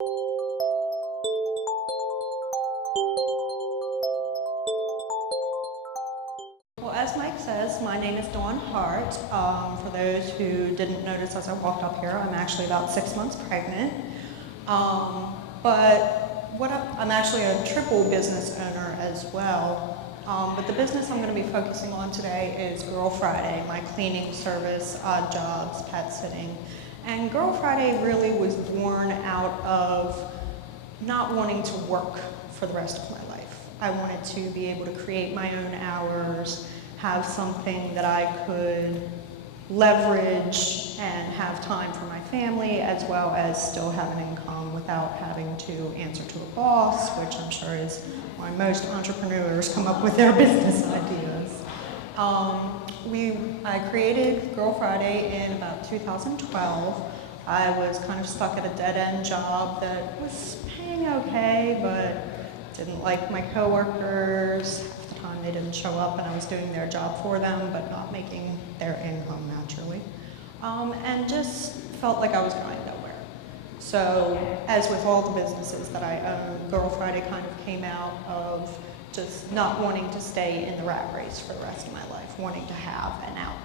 Well, as Mike says, my name is Dawn Hart. For those who didn't notice as I walked up here, I'm actually about 6 months pregnant. I'm actually a triple business owner as well. But the business I'm going to be focusing on today is Girl Friday, my cleaning service, odd jobs, pet sitting. And Girl Friday really was born out of not wanting to work for the rest of my life. I wanted to be able to create my own hours, have something that I could leverage and have time for my family, as well as still have an income without having to answer to a boss, which I'm sure is why most entrepreneurs come up with their business ideas. I created Girl Friday in about 2012. I was kind of stuck at a dead-end job that was paying okay, but didn't like my coworkers. Half the time they didn't show up and I was doing their job for them, but not making their income naturally. And just felt like I was going nowhere. So, as with all the businesses that I own, Girl Friday kind of came out of just not wanting to stay in the rat race for the rest of my life, wanting to have an outlet.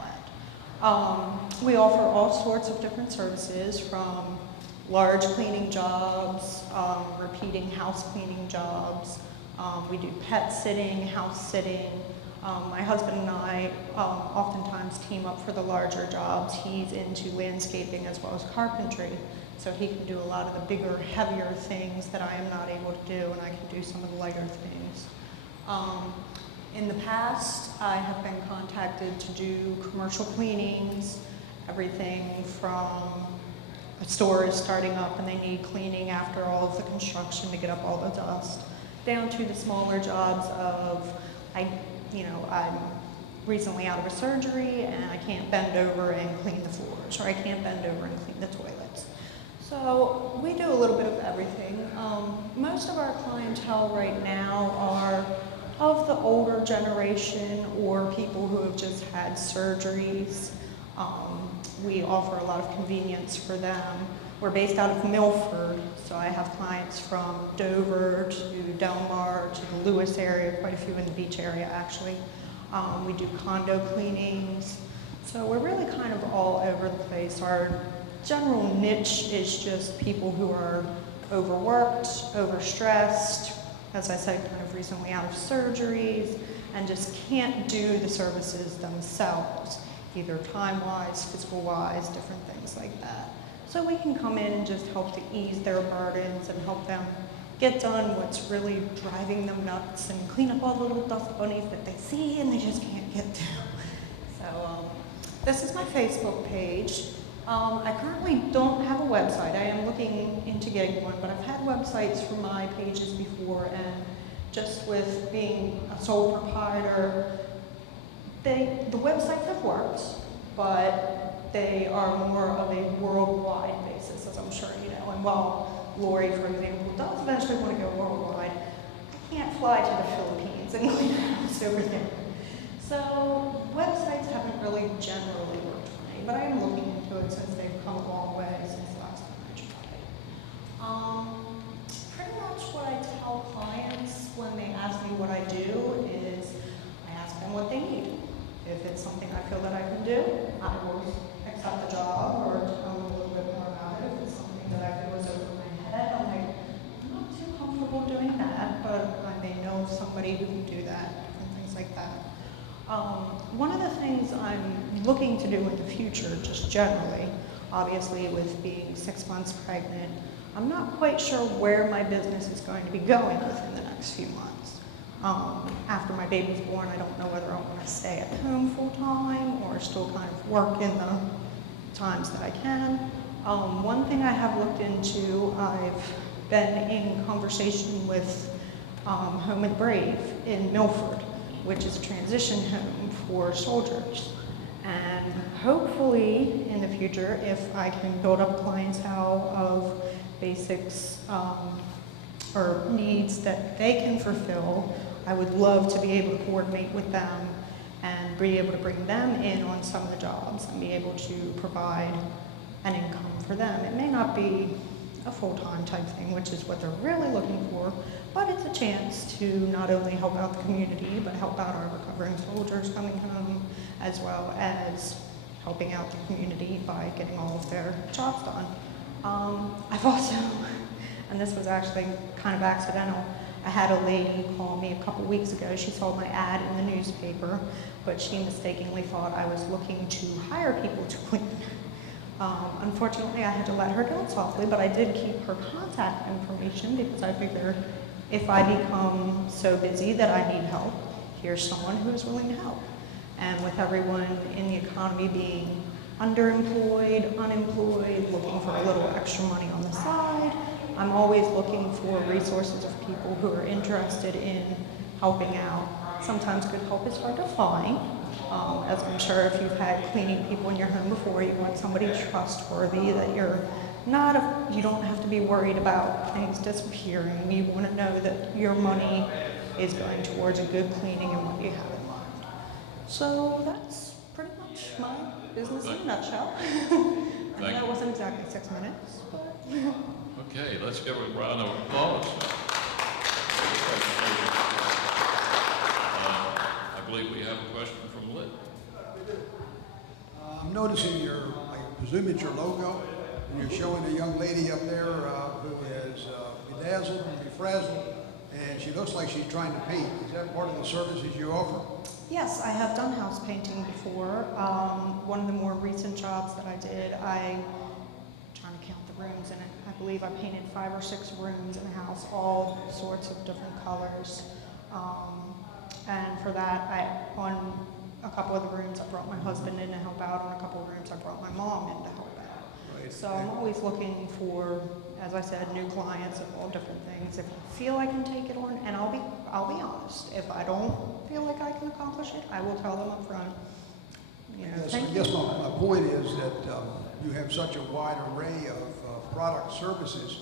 We offer all sorts of different services, from large cleaning jobs, repeating house cleaning jobs. We do pet sitting, house sitting. My husband and I oftentimes team up for the larger jobs. He's into landscaping as well as carpentry, so he can do a lot of the bigger, heavier things that I am not able to do, and I can do some of the lighter things. In the past, I have been contacted to do commercial cleanings, everything from a store is starting up and they need cleaning after all of the construction to get up all the dust, down to the smaller jobs of, I'm recently out of a surgery and I can't bend over and clean the floors, or I can't bend over and clean the toilets. So we do a little bit of everything. Most of our clientele right now are of the older generation or people who have just had surgeries. We offer a lot of convenience for them. We're based out of Milford, so I have clients from Dover to Delaware to the Lewis area, quite a few in the beach area actually. We do condo cleanings, so we're really kind of all over the place. Our general niche is just people who are overworked, overstressed, as I said, kind of recently out of surgeries, and just can't do the services themselves, either time-wise, physical-wise, different things like that. So we can come in and just help to ease their burdens and help them get done what's really driving them nuts and clean up all the little dust bunnies that they see and they just can't get to. So this is my Facebook page. I currently don't have a website. I am looking into getting one, but I've had websites for my pages before, and just with being a sole proprietor, the websites have worked, but they are more of a worldwide basis, as I'm sure you know. And while Lori, for example, does eventually want to go worldwide, I can't fly to the Philippines and clean a house over there. So websites haven't really generally worked for me, but I am looking into it since they've come a long way since the last time I tried. Pretty much what I tell clients when they ask me what I do is I ask them what they need. If it's something I feel that I can do, I will accept the job or tell them a little bit more about it. If it's something that I feel is over my head, I'm like, I'm not too comfortable doing that, but I may know of somebody who can do that, and things like that. One of the things I'm looking to do in the future, just generally, obviously with being 6 months pregnant, I'm not quite sure where my business is going to be going within the next few months. After my baby's born, I don't know whether I want to stay at home full time or still kind of work in the times that I can. One thing I have looked into, I've been in conversation with Home with Brave in Milford, which is a transition home for soldiers. And hopefully in the future, if I can build up clientele of basics or needs that they can fulfill, I would love to be able to coordinate with them and be able to bring them in on some of the jobs and be able to provide an income for them. It may not be a full-time type thing, which is what they're really looking for. But it's a chance to not only help out the community, but help out our recovering soldiers coming home, as well as helping out the community by getting all of their jobs done. I've also, and this was actually kind of accidental, I had a lady call me a couple weeks ago. She saw my ad in the newspaper, but she mistakenly thought I was looking to hire people to clean. Unfortunately, I had to let her down softly, but I did keep her contact information because I figured if I become so busy that I need help, here's someone who's willing to help. And with everyone in the economy being underemployed, unemployed, looking for a little extra money on the side, I'm always looking for resources of people who are interested in helping out. Sometimes good help is hard to find. As I'm sure if you've had cleaning people in your home before, you want somebody trustworthy that you don't have to be worried about things disappearing. You want to know that your money is going towards a good cleaning and what you have in mind. So that's pretty much my business in a nutshell. I know it wasn't exactly 6 minutes, but... Okay, let's give a round of applause. I believe we have a question from Lit. I'm noticing I presume it's your logo, and you're showing a young lady up there who is bedazzled and befrazzled, and she looks like she's trying to paint. Is that part of the services you offer? Yes, I have done house painting before. One of the more recent jobs that I did, I'm trying to count the rooms in it. I believe I painted 5 or 6 rooms in a house, all sorts of different colors. And for that, on a couple of the rooms, I brought my husband in to help out. On a couple of rooms, I brought my mom in to help out. Right. So I'm always looking for, as I said, new clients of all different things. If I feel I can take it on, and I'll be honest, if I don't feel like I can accomplish it, I will tell them up front. Yes, I guess my point is that you have such a wide array of product services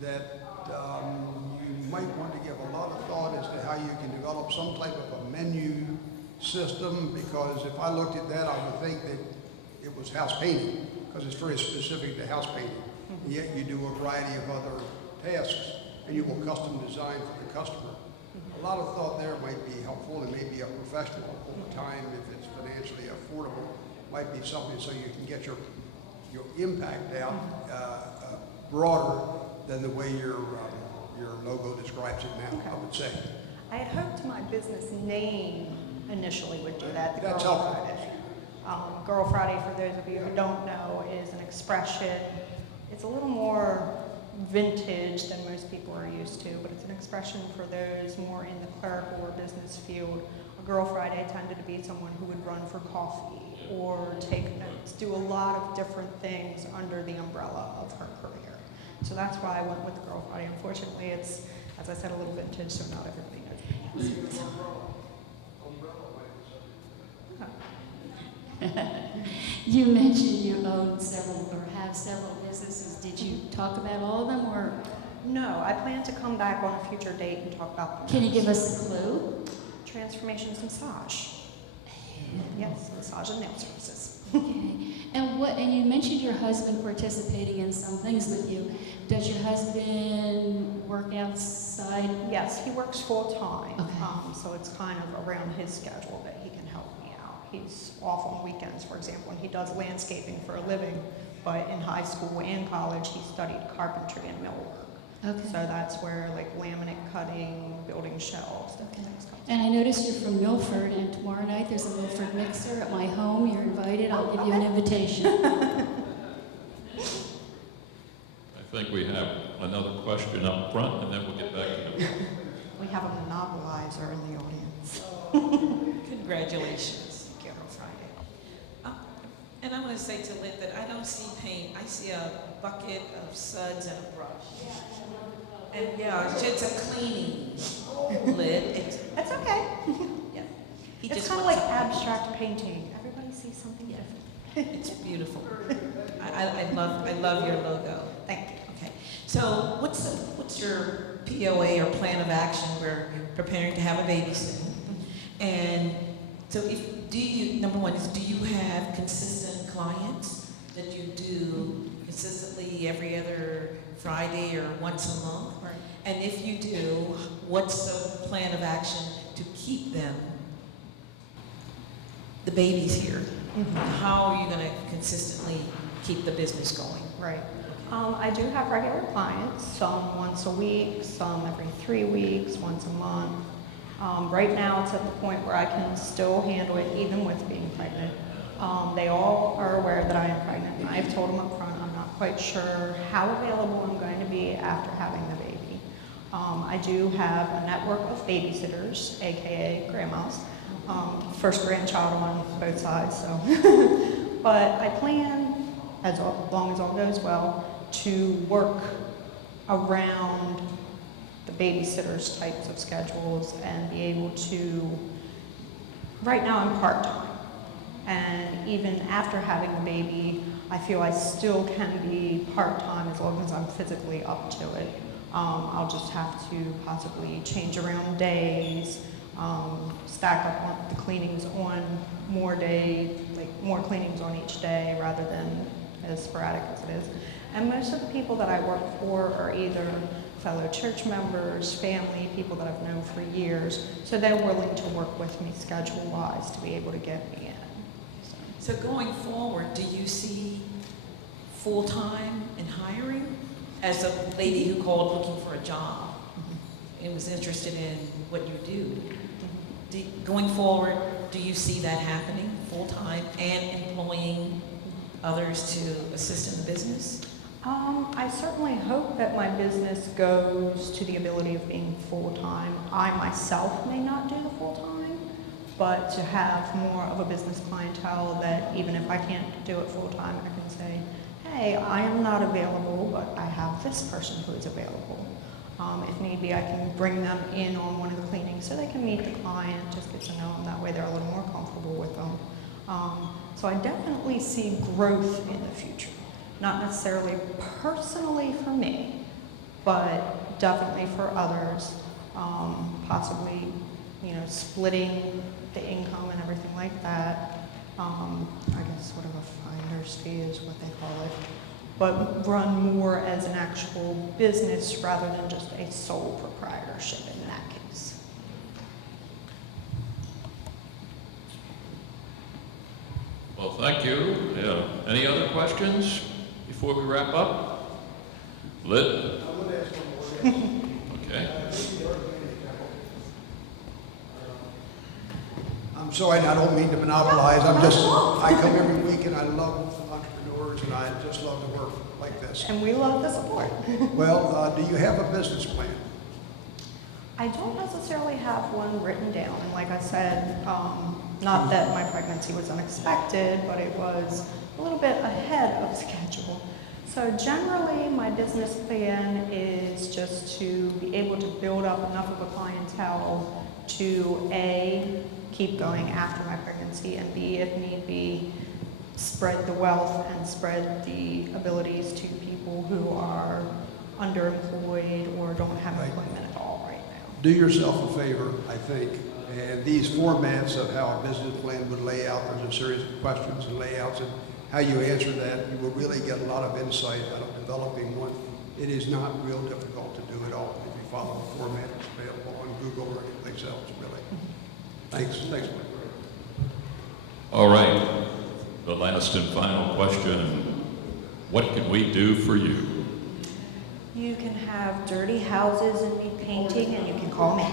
that you might want to give a lot of thought as to how you can develop some type of a menu system, because if I looked at that, I would think that it was house painting, because it's very specific to house painting. Yet you do a variety of other tasks, and you will custom design for the customer. A lot of thought there might be helpful, and maybe a professional over time, if it's financially affordable, might be something so you can get your impact out broader than the way your logo describes it now, Okay. I would say. I had hoped my business name initially would do that. That's Girl helpful. Friday. Girl Friday, for those of you who don't know, is an expression. It's a little more vintage than most people are used to, but it's an expression for those more in the clerical or business field. A Girl Friday tended to be someone who would run for coffee or take notes, do a lot of different things under the umbrella of her career. So that's why I went with Girl Friday. Unfortunately, it's, as I said, a little vintage, so not everybody knows it. You mentioned you own several or have several businesses. Did you talk about all of them, or No, I plan to come back on a future date and talk about them. can you give us a clue? Transformations Massage. Yes, massage and nail services. Okay. And you mentioned your husband participating in some things with you. Does your husband work outside? Yes, he works full time, Okay. so it's kind of around his schedule that he can help me out. He's off on weekends, for example, and he does landscaping for a living, but in high school and college he studied carpentry and millwork. Okay. So that's where like laminate cutting, building shelves, different things come And I noticed you're from Milford, and tomorrow night there's a Milford mixer at my home. You're invited. I'll give you an invitation. I think we have another question up front, and then we'll get back to them. We have a monopolizer in the audience. Congratulations. Thank you. Friday. And I want to say to Lit that I don't see paint. I see a bucket of suds and a brush. And yeah, it's a cleaning Lit. That's okay. Yeah. He It's just kind of wants like a- abstract painting. Everybody sees something different. It's beautiful. I love your logo. Thank you. Okay. So what's your POA or plan of action? We're preparing to have a baby soon. And so number one is, do you have consistent clients that you do consistently every other Friday or once a month? Right. And if you do, what's the plan of action to keep them, the babies here? How are you going to consistently keep the business going? Right. I do have regular clients, some once a week, some every 3 weeks, once a month. Right now, it's at the point where I can still handle it even with being pregnant. They all are aware that I am pregnant. I've told them up front I'm not quite sure how available I'm going to be after having the baby. I do have a network of babysitters, AKA grandmas. First grandchild on both sides, so. But I plan, as long as all goes well, to work around the babysitters types of schedules and be able to, right now I'm part-time. And even after having the baby, I feel I still can be part-time as long as I'm physically up to it. I'll just have to possibly change around days, stack up on the cleanings on more cleanings on each day rather than as sporadic as it is. And most of the people that I work for are either fellow church members, family, people that I've known for years, so they're willing to work with me schedule-wise to be able to get me in. So going forward, do you see full-time in hiring? As a lady who called looking for a job and was interested in what you do, going forward, do you see that happening full-time and employing others to assist in the business? I certainly hope that my business goes to the ability of being full-time. I myself may not do the full-time, but to have more of a business clientele that even if I can't do it full-time, I can say, hey, I am not available, but I have this person who is available. If need be, I can bring them in on one of the cleanings so they can meet the client, just get to know them. That way they're a little more comfortable with them. So I definitely see growth in the future. Not necessarily personally for me, but definitely for others. Possibly, splitting the income and everything like that. I guess whatever finder's fee is what they call it. But run more as an actual business rather than just a sole proprietorship in that case. Well, thank you. Yeah. Any other questions before we wrap up? Lit? I'm going to ask one more. Okay. I'm sorry, I don't mean to monopolize. I come every week and I love entrepreneurs and I just love to work like this. And we love the support. Well, do you have a business plan? I don't necessarily have one written down, and like I said, not that my pregnancy was unexpected, but it was a little bit ahead of schedule. So generally, my business plan is just to be able to build up enough of a clientele to A, keep going after my pregnancy, and B, if need be, spread the wealth and spread the abilities to people who are underemployed or don't have employment at all right now. Do yourself a favor, I think, and these formats of how a business plan would lay out, there's a series of questions and layouts, and how you answer that, you will really get a lot of insight out of developing one. It is not real difficult to do it all if you follow the format that's available on Google or anything else, really. Thanks, Mike. All right. The last and final question. What can we do for you? You can have dirty houses and need painting, and you can call me.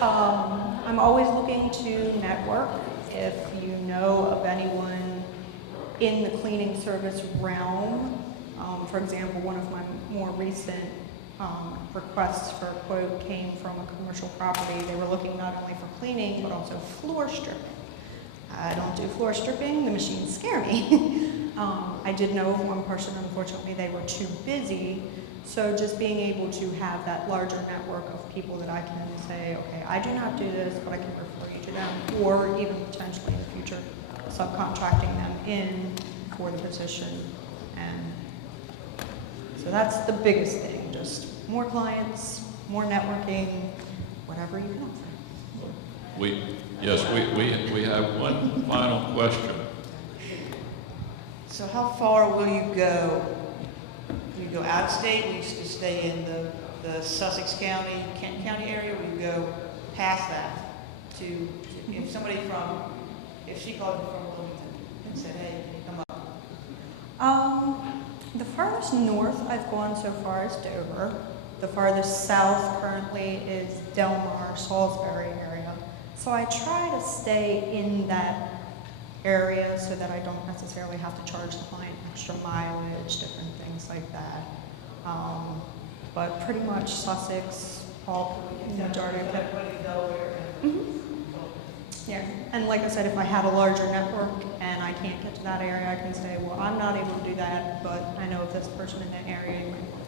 I'm always looking to network. If you know of anyone in the cleaning service realm, for example, one of my more recent requests for a quote came from a commercial property. They were looking not only for cleaning, but also floor stripping. I don't do floor stripping, the machines scare me. I did know of one person, unfortunately, they were too busy. So just being able to have that larger network of people that I can say, okay, I do not do this, but I can refer you to them, or even potentially in the future, subcontracting them in for the position. And so that's the biggest thing, just more clients, more networking, whatever you can offer. We have one final question. So how far will you go go out of state, we used to stay in the Sussex County, Kent County area, we go past that to, if somebody if she called me from Bloomington and said, hey, can you come up? The farthest north I've gone so far is Dover. The farthest south currently is Delaware, Salisbury area. So I try to stay in that area so that I don't necessarily have to charge the client extra mileage, different things like that. But pretty much Sussex, all majority of it. Everybody in Delaware. Yeah, and like I said, if I had a larger network and I can't get to that area, I can say, well, I'm not able to do that, but I know if this person in that area, you might want